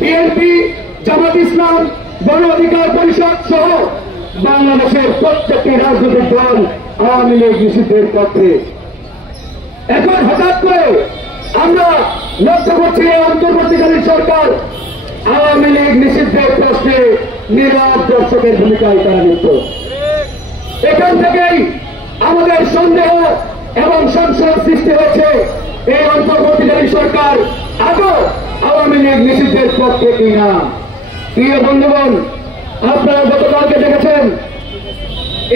BNP, জামাত ইসলাম, গণ অধিকার পরিষদ সহ বাংলাদেশের প্রত্যেকটি রাজনৈতিক দল আওয়ামী লীগ নিষিদ্ধের পক্ষে। এখন হঠাৎ করে আমরা লক্ষ্য করছি অন্তর্বর্তীকালীন সরকার আওয়ামী লীগ নিষিদ্ধের প্রশ্নে নীরব দর্শকের ভূমিকায় তারা লিপ্ত। এখান থেকেই আমাদের সন্দেহ এবং সংশয় সৃষ্টি হয়েছে এই অন্তর্বর্তীকালীন সরকার আদৌ আওয়ামী লীগ নিষিদ্ধের পক্ষে কিনা। প্রিয় বন্ধুগণ, আপনারা গতকালকে দেখেছেন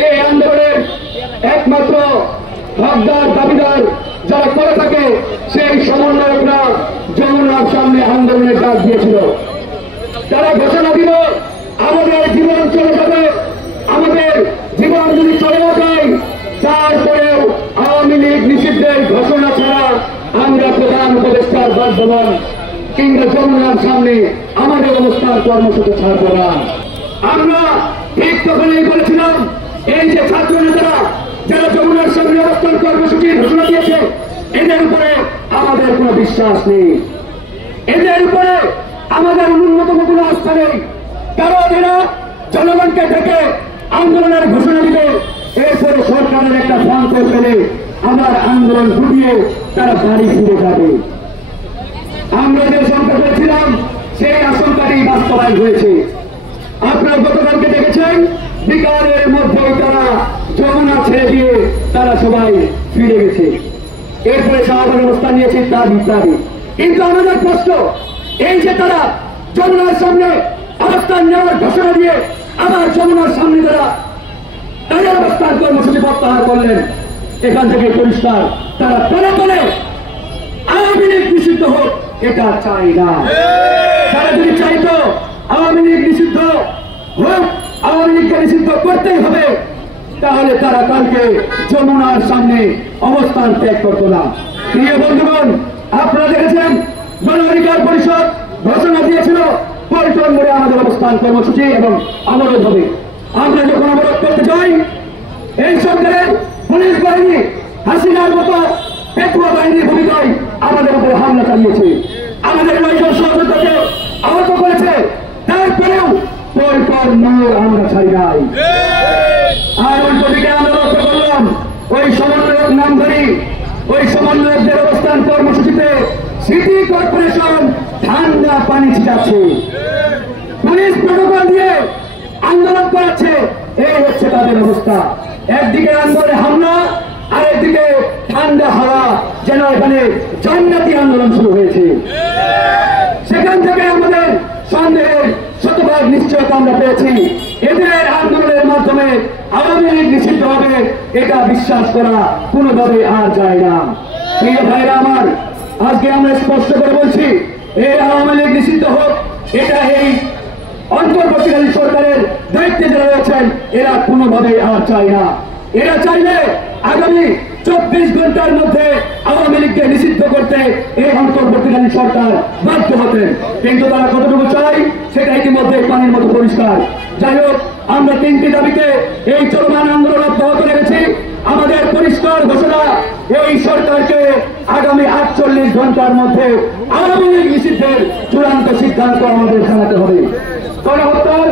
এই আন্দোলনের একমাত্র হকদার দাবিদার যারা করে থাকে সেই সমন্বয়করা যমুনার সামনে আন্দোলনের ডাক দিয়েছিল। তারা ঘোষণা দিল আমাদের জীবন চলে যাবে, আমাদের জীবন যদি চলে যায় তারপরেও আওয়ামী লীগ নিষিদ্ধের ঘোষণা ছাড়া আমরা প্রধান উপদেষ্টার বাসভবন কিংবা যমুনার সামনে আমাদের অবস্থান কর্মসূচি ছাড়ব না। আমরা ঠিক তখনই বলেছিলাম এই যে ছাত্র নেতারা যারা যমুনার সামনে অবস্থান কর্মসূচির ঘোষণা দিয়েছে এদের উপরে আমাদের কোনো বিশ্বাস নেই, এদের উপরে আমাদের ন্যূনতম কোনো আস্থা নেই। কারণ এরা জনগণকে থেকে আন্দোলনের ঘোষণা দিবে, এরপরে সরকারের একটা ফোন করে ফেলে আবার আন্দোলন ঘুরিয়ে তারা বাড়ি ফিরে যাবে। আমরা যে আশঙ্কা করেছিলাম সেই আশঙ্কারই বাস্তবায়ন হয়েছে। আপনারা গতকালকে দেখেছেন বিকালের মধ্যেই তারা যমুনা ছেড়ে দিয়ে তারা সবাই ফিরে গেছে। এরপরে স্বাভাবিক অবস্থান নিয়েছে ইত্যাদি ইত্যাদি। কিন্তু আমাদের প্রশ্ন এই যে তারা যমুনার সামনে অবস্থান নেওয়ার ঘোষণা দিয়ে আবার যমুনার সামনে তারা তাদের অবস্থান কর্মসূচি প্রত্যাহার করলেন, এখান থেকে পরিষ্কার তারা পরে পরে আওয়ামী লীগ নিষিদ্ধ হোক এটা চাই না। তারা যদি চাইতো আওয়ামী লীগ নিষিদ্ধ হোক, আওয়ামী লীগকে নিষিদ্ধ করতেই হবে, তাহলে তারা কালকে যমুনার সামনে অবস্থান ত্যাগ করত না। প্রিয় বন্ধুগণ, আপনারা দেখেছেন গণ অধিকার পরিষদ ঘোষণা দিয়েছিল পল্টন মোড়ে আমাদের অবস্থান কর্মসূচি এবং অবরোধ হবে। আমরা যখন অবরোধ করতে যাই এই সরকারের পুলিশ বাহিনী হাসিনার মতো পেটুয়া বাহিনীর ভূমিকায় আমাদের উপরে হামলা চালিয়েছে, আমাদের 9 জন সহযোদ্ধাকে আহত করেছে। তারপরেও পল্টন মোড় আমরা ছাড়ি নাই। আর অন্যদিকে আমরা লক্ষ্য করলাম ওই সমন্বয়ক নাম ধরি ওই সমন্বয়কদের অবস্থান কর্মসূচিতে সিটি কর্পোরেশন ঠান্ডা পানি ছিটাচ্ছে, পুলিশ প্রটোকল দিয়ে আন্দোলন করাচ্ছে। এই হচ্ছে তাদের অবস্থা। একদিকে আন্দোলনে হামলা, আর একদিকে ঠান্ডা হাওয়া, যেন এখানে জান্নাতি আন্দোলন শুরু হয়েছে। সেখান থেকে আমাদের সন্দেহের শতভাগ নিশ্চয়তা আমরা পেয়েছি। এদের আন্দোলনের মাধ্যমে আওয়ামী লীগ নিষিদ্ধ হবে এটা বিশ্বাস করা কোনোভাবে আর যায় না। প্রিয় ভাইরা আমার, আজকে আমরা স্পষ্ট করে বলছি এই আওয়ামী লীগ নিষিদ্ধ হোক এটা এই অন্তর্বর্তীকালীন সরকারের দায়িত্বে যারা রয়েছেন এরা কোনোভাবে আর চায় না। এরা চাইলে আগামী 24 ঘন্টার মধ্যে আওয়ামী লীগকে নিষিদ্ধ করতে এই অন্তর্বর্তীকালীন সরকার বাধ্য হতেন, কিন্তু তারা কতটুকু চাই সেটা ইতিমধ্যে পানির মতো পরিষ্কার। যাই হোক, আমরা 3টি দাবিতে এই চলমান আন্দোলন অব্যাহত রেখেছি। আমাদের পরিষ্কার ঘোষণা এই সরকারকে আগামী 48 ঘন্টার মধ্যে আওয়ামী লীগ নিষিদ্ধের চূড়ান্ত সিদ্ধান্ত আমাদের জানাতে হবে। গণহত্যার